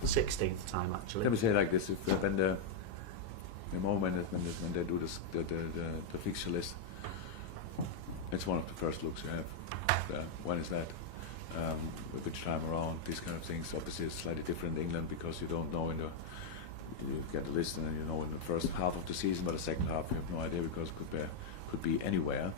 The 16th time, actually. Let me say it like this: if when the moment when they do this, the fixture list, it's one of the first looks you have. When is that? Which time around? These kind of things. Obviously, it's slightly different in England because you don't know you get the list and then you know in the first half of the season, but the second half you have no idea because it could be anywhere.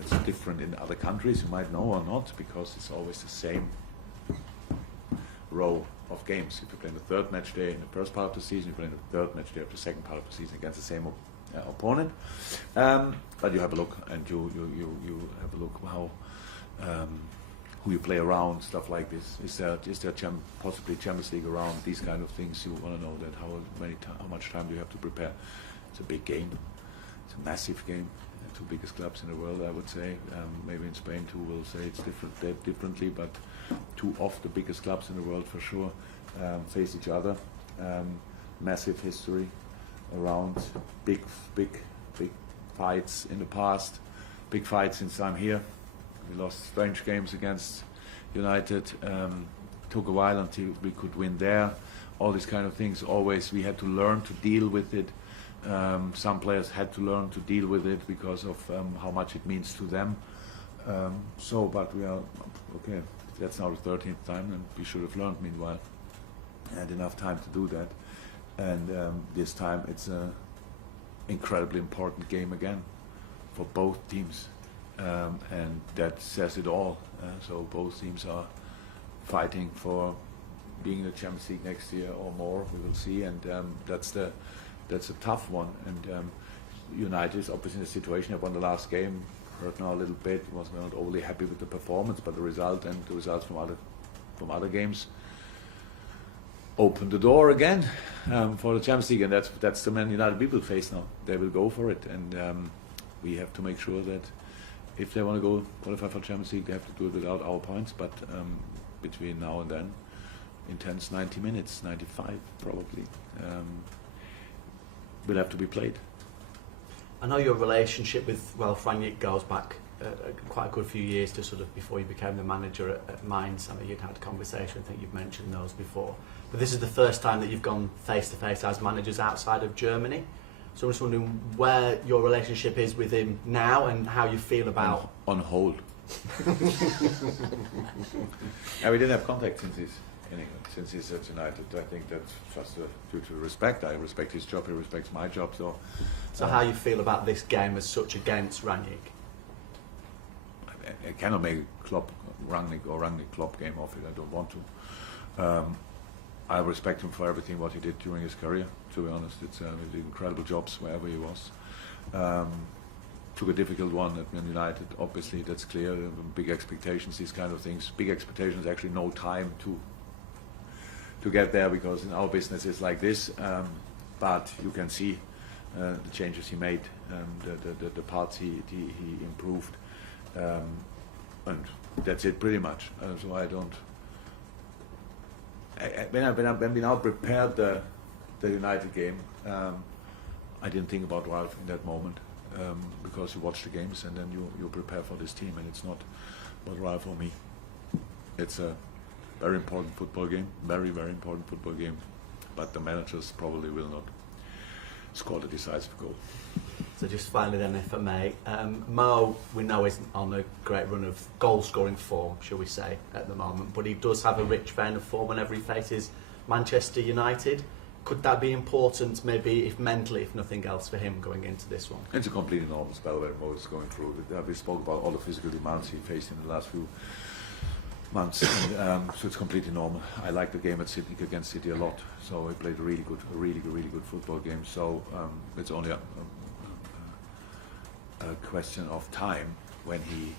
It's different in other countries. You might know or not because it's always the same row of games. If you play the third match day in the first part of the season, you play the third match day of the second part of the season against the same opponent. But you have a look, and you have a look how who you play around, stuff like this. Is there possibly Champions League around? These kind of things you want to know that how much time do you have to prepare? It's a big game. It's a massive game. The two biggest clubs in the world, I would say. Maybe in Spain too, will say it's differently, but two of the biggest clubs in the world for sure face each other. Massive history around, big fights in the past, big fights since I'm here. We lost strange games against United. Took a while until we could win there. All these kind of things. Always we had to learn to deal with it. Some players had to learn to deal with it because of how much it means to them. But we are okay. That's now the 13th time, and we should have learned meanwhile. Had enough time to do that, and this time it's an incredibly important game again for both teams. And that says it all. So both teams are fighting for being in the Champions League next year or more. We will see, and that's a tough one. And United is obviously in a situation. They won the last game. Hurt now a little bit. Was not overly happy with the performance, but the result and the results from other games open the door again for the Champions League, and that's the Man United people face now. They will go for it, and we have to make sure that. If they want to go qualify for Champions League, they have to do it without our points. But between now and then, intense 90 minutes, 95 probably, will have to be played. I know your relationship with Ralf Rangnick goes back quite a good few years to sort of before you became the manager at Mainz. I know you'd had a conversation. I think you've mentioned those before. But this is the first time that you've gone face to face as managers outside of Germany. So I'm just wondering where your relationship is with him now and how you feel about... On hold. And we didn't have contact since he's at United. I think that's just due to respect. I respect his job, he respects my job. So how you feel about this game as such against Rangnick? I cannot make Rangnick or Rangnick-Klopp game of it. I don't want to. I respect him for everything what he did during his career. To be honest, he did incredible jobs wherever he was. Took a difficult one at Man United. Obviously, that's clear. Big expectations, these kind of things. Big expectations. Actually, no time to get there because in our business it's like this. But you can see the changes he made, the parts he improved, and that's it pretty much. So I don't. When we now prepared the United game, I didn't think about Ralf in that moment because you watch the games and then you prepare for this team, and it's not about Ralf or me. It's a very important football game, very, very important football game, but the managers probably will not score the decisive goal. So just finally then, if I may, Mo, we know is on a great run of goal-scoring form, shall we say, at the moment, but he does have a rich vein of form whenever he faces Manchester United. Could that be important, maybe, if mentally, if nothing else, for him going into this one? It's a completely normal spell where Mo is going through. We spoke about all the physical demands he faced in the last few months, and, so it's completely normal. I like the game at City against City a lot, so he played a really good football game. So it's only a question of time when he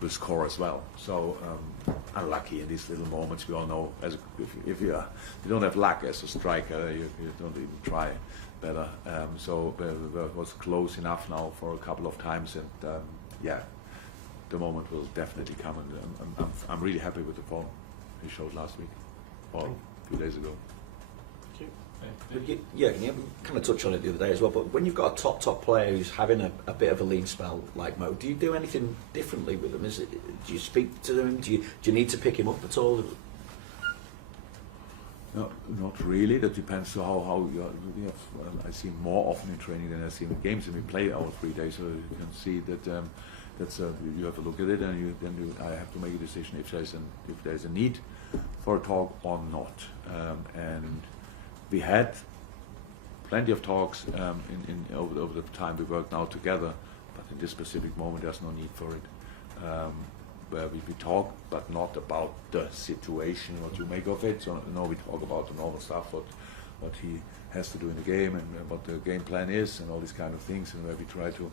will score as well. So unlucky in these little moments. We all know if you don't have luck as a striker, you don't even try better. So it was close enough now for a couple of times, and the moment will definitely come. And I'm really happy with the form he showed last week or a few days ago. Yeah, you kind of touched on it the other day as well, but when you've got a top player who's having a bit of a lean spell like Mo, do you do anything differently with him? Do you speak to them? Do you need to pick him up at all? No, not really. That depends on how you well, I see more often in training than I see in the games, and we play our 3 days, so you can see that that's you have to look at it, and I have to make a decision if there's a need for a talk or not. And we had plenty of talks over the time we worked now together, but in this specific moment there's no need for it. Where we talk, but not about the situation, what you make of it. So no, we talk about the normal stuff, what he has to do in the game, and what the game plan is, and all these kind of things, and where we try to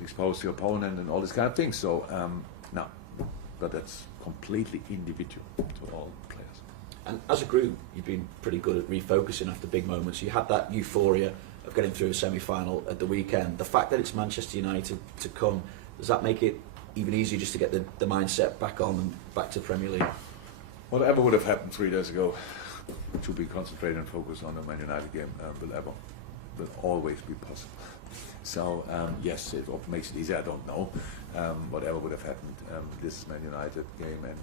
expose the opponent and all these kind of things. So no, but that's completely individual to all players. And as a group, you've been pretty good at refocusing after big moments. You had that euphoria of getting through a semi-final at the weekend. The fact that it's Manchester United to come, does that make it even easier just to get the mindset back on and back to Premier League? Whatever would have happened 3 days ago, to be concentrated and focused on the Man United game will always be possible. So yes, it makes it easier. I don't know. Whatever would have happened, this is Man United game, and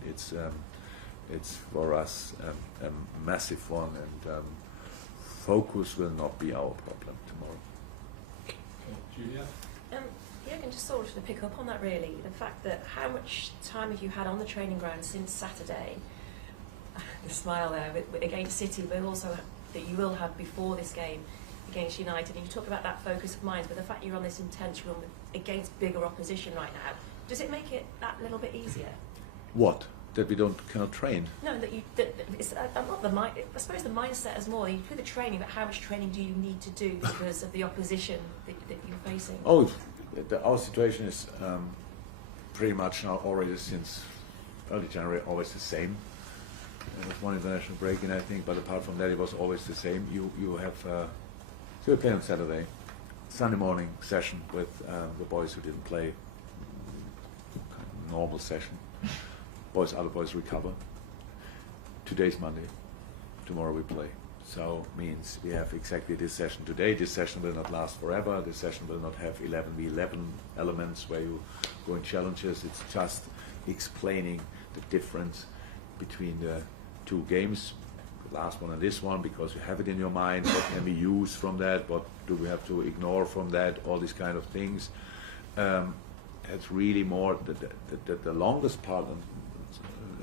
it's for us a massive one, and focus will not be our problem tomorrow. Julia? Jürgen, just sort of to pick up on that really, the fact that how much time have you had on the training ground since Saturday? The smile there against City, but also that you will have before this game against United. And you talk about that focus of mind, but the fact you're on this intense run against bigger opposition right now, does it make it that little bit easier? What? That we cannot train? No, that it's not the mind. I suppose the mindset is more. You do the training, but how much training do you need to do because of the opposition that you're facing? Oh, our situation is pretty much now already since early January always the same. There was one international break in, I think, but apart from that, it was always the same. You have so we play on Saturday, Sunday morning session with the boys who didn't play, kind of normal session. Other boys recover. Today's Monday. Tomorrow we play. So means we have exactly this session today. This session will not last forever. This session will not have 11v11 elements where you go in challenges. It's just explaining the difference between the two games, the last one and this one, because you have it in your mind. What can we use from that? What do we have to ignore from that? All these kind of things. It's really more the longest part.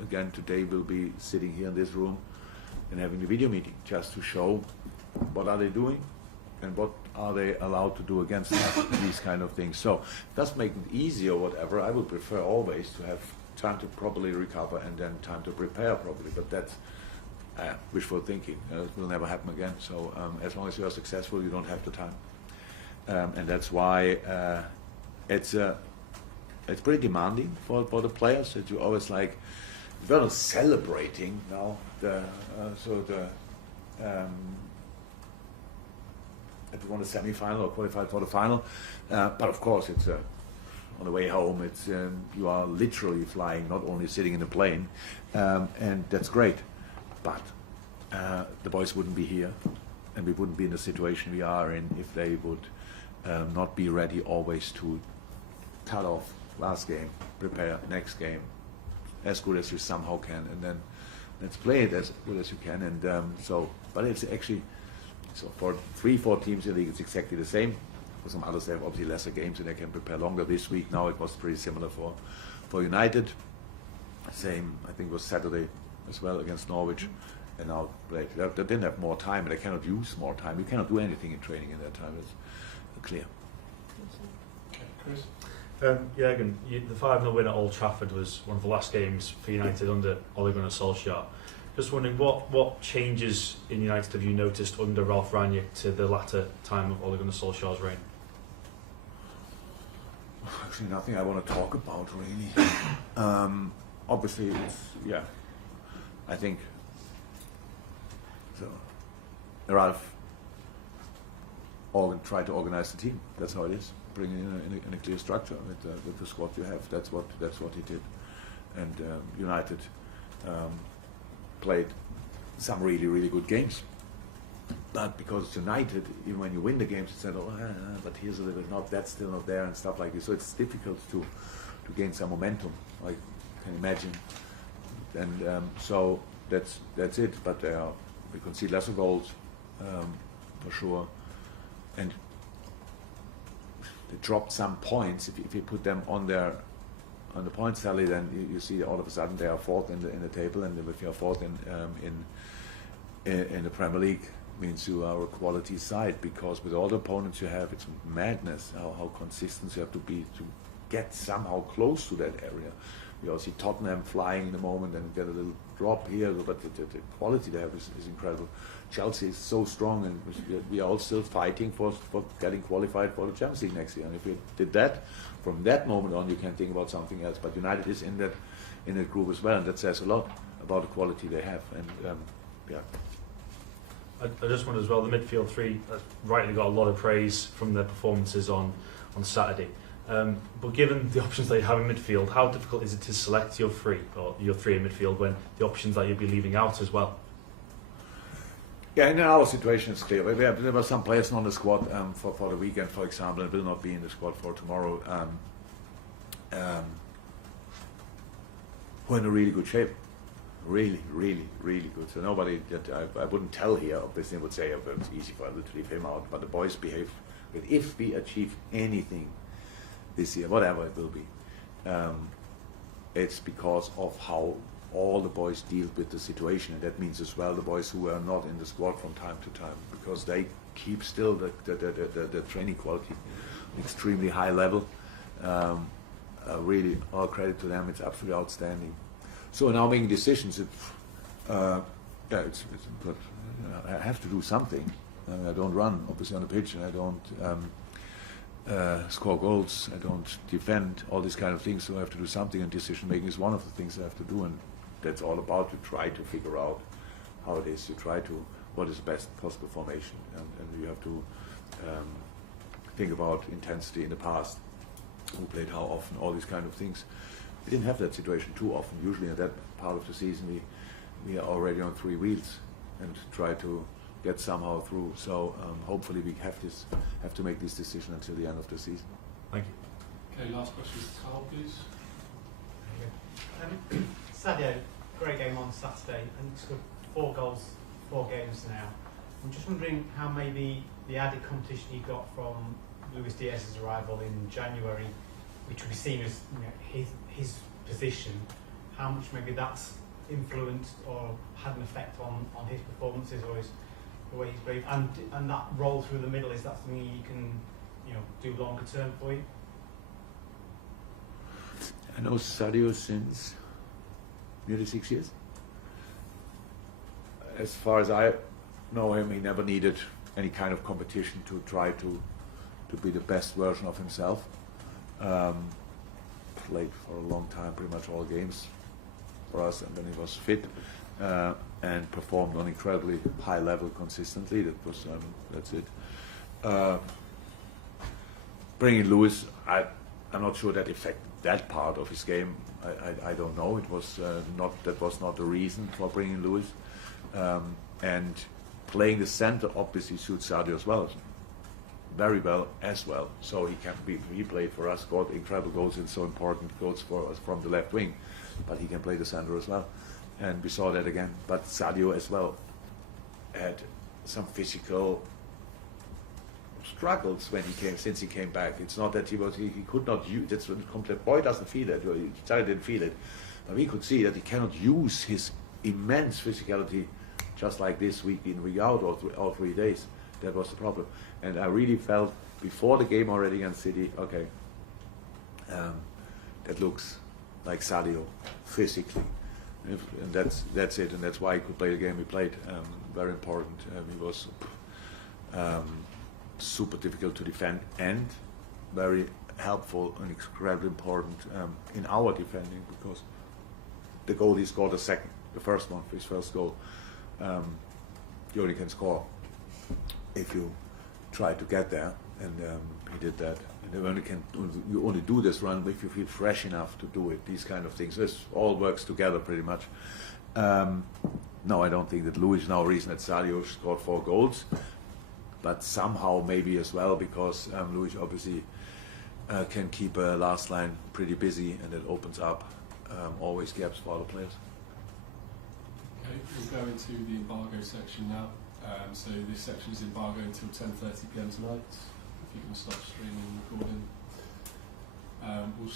Again, today we'll be sitting here in this room and having the video meeting just to show what are they doing and what are they allowed to do against us, these kind of things. So it does make it easy or whatever. I would prefer always to have time to properly recover and then time to prepare properly, but that's wishful thinking. It will never happen again. So as long as you are successful, you don't have the time. And that's why it's pretty demanding for the players that you always like. We're not celebrating now if we won a semi-final or qualified for the final, but of course it's on the way home. It's you are literally flying, not only sitting in a plane, and that's great. But the boys wouldn't be here, and we wouldn't be in the situation we are in if they would not be ready always to cut off last game, prepare next game as good as you somehow can, and then let's play it as good as you can. And but it's actually, so for 3-4 teams in the league, it's exactly the same. For some others, they have obviously lesser games and they can prepare longer. This week now it was pretty similar for United. Same, I think it was Saturday as well against Norwich, and now they didn't have more time, and they cannot use more time. You cannot do anything in training in that time. It's clear. Okay, Chris? Jürgen, the 5-0 win at Old Trafford was one of the last games for United under Ole Gunnar Solskjaer. Just wondering, what changes in United have you noticed under Ralf Rangnick to the latter time of Ole Gunnar Solskjaer's reign? Actually, nothing I want to talk about really. Obviously, I think so. Ralf tried to organize the team. That's how it is. Bring it in a clear structure with the squad you have. That's what he did. And United played some really, really good games. But because it's United, even when you win the games, you said, but here's a little bit not, that's still not there and stuff like this. So it's difficult to gain some momentum, I can imagine. And that's it. But we concede lesser goals for sure, and they dropped some points. If you put them on the points tally, then you see all of a sudden they are fourth in the table, and if you are fourth in the Premier League, means you are a quality side, because with all the opponents you have, it's madness how consistent you have to be to get somehow close to that area. You also see Tottenham flying in the moment and get a little drop here, but the quality they have is incredible. Chelsea is so strong, and we are all still fighting for getting qualified for the Champions League next year. And if you did that, from that moment on, you can think about something else. But United is in that group as well, and that says a lot about the quality they have. And I just wonder as well, the midfield three rightly got a lot of praise from their performances on Saturday. But given the options that you have in midfield, how difficult is it to select your three in midfield when the options that you'll be leaving out as well? Yeah, in our situation it's clear. There were some players on the squad for the weekend, for example, and will not be in the squad for tomorrow, who are in a really good shape. Really, really, really good. So nobody that I wouldn't tell here, obviously, would say it's easy for us to leave him out, but the boys behave good. If we achieve anything this year, whatever it will be, it's because of how all the boys deal with the situation, and that means as well the boys who are not in the squad from time to time, because they keep still the training quality extremely high level. Really, all credit to them. It's absolutely outstanding. So now making decisions, but I have to do something. I don't run obviously on the pitch, and I don't score goals. I don't defend, all these kind of things. So I have to do something, and decision making is one of the things I have to do, and that's all about to try to figure out how it is. You try to what is the best possible formation, and you have to think about intensity in the past, who played how often, all these kind of things. We didn't have that situation too often. Usually in that part of the season we are already on three wheels and try to get somehow through. So hopefully we have to make this decision until the end of the season. Thank you. Okay, last question, Carl, please. Sadio, great game on Saturday, and scored 4 goals, 4 games now. I'm just wondering how maybe the added competition you got from Luis Diaz's arrival in January, which would be seen as his position, how much maybe that's influenced or had an effect on his performances or the way he's played, and that role through the middle, is that something you can do longer term for you? I know Sadio since nearly 6 years. As far as I know him, he never needed any kind of competition to try to be the best version of himself. Played for a long time, pretty much all games for us, and then he was fit and performed on incredibly high level consistently. That's it. Bringing Luis, I'm not sure that affected that part of his game. I don't know. It was that was not the reason for bringing Luis. And playing the center obviously suits Sadio as well, very well as well. So he played for us, scored incredible goals and so important goals for us from the left wing, but he can play the center as well, and we saw that again. But Sadio as well had some physical struggles since he came back. It's not that he could not use. That's what the boy doesn't feel it. Sadio didn't feel it, but we could see that he cannot use his immense physicality just like this week in, week out, all 3 days. That was the problem. And I really felt before the game already against City, okay, that looks like Sadio physically. And that's it, and that's why he could play the game he played. Very important. He was super difficult to defend and very helpful and incredibly important in our defending, because the goal he scored the first one, his first goal, you only can score if you try to get there, and he did that. And you only do this run if you feel fresh enough to do it. These kind of things. This all works together pretty much. No, I don't think that Luis now reason that Sadio scored 4 goals, but somehow maybe as well because Luis obviously can keep a last line pretty busy, and it opens up always gaps for other players. Okay, Okay, we'll go into the embargo section now. So this section is embargo until 10:30 p.m. tonight. If you can stop streaming and recording. We'll